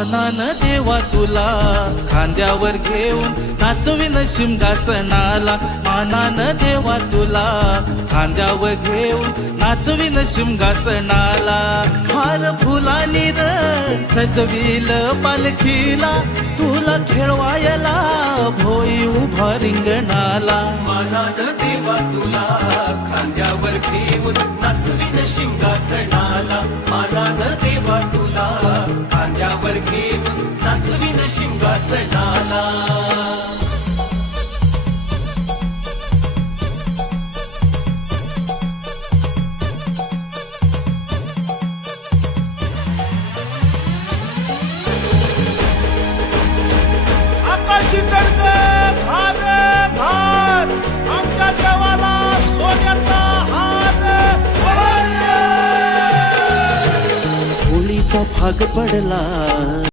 मानान देवा तुला खांद्यावर घेऊन नाचवीन शिमगासनाला, मानान देवा तुला खांद्यावर घेऊन नाचवीन शिमगासनाला. हार फुलानी र सजविल पालखीला, तुला खेळवायला भोई उभा रिंगणाला. मानान देवा तुला खांद्यावर घेऊन नाचवीन शिंगासनाला, मानान देवा तुला खांद्यावर घेऊन नाचवीन शिंगासनाला. आकाशी तडक घार घार, आमच्या देवाला सोन्याचा हार. होळीचा भाग पडला